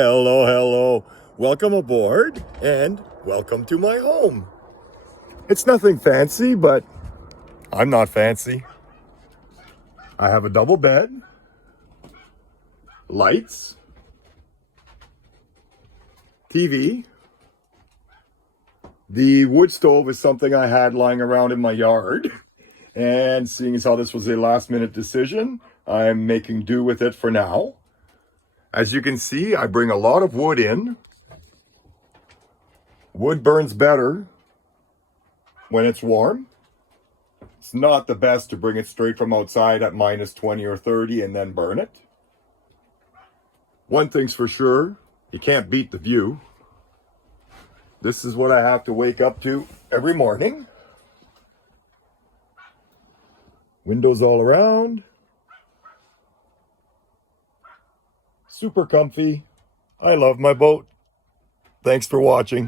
Hello, hello. Welcome aboard and welcome to my home. It's nothing fancy, but I'm not fancy. I have a double bed, lights, TV. The wood stove is something I had lying around in my yard. And seeing as how this was a last minute decision, I'm making do with it for now. As you can see, I bring a lot of wood in. Wood burns better when it's warm. It's not the best to bring it straight from outside at minus 20 or 30 and then burn it. One thing's for sure, you can't beat the view. This is what I have to wake up to every morning. Windows all around. Super comfy. I love my boat. Thanks for watching.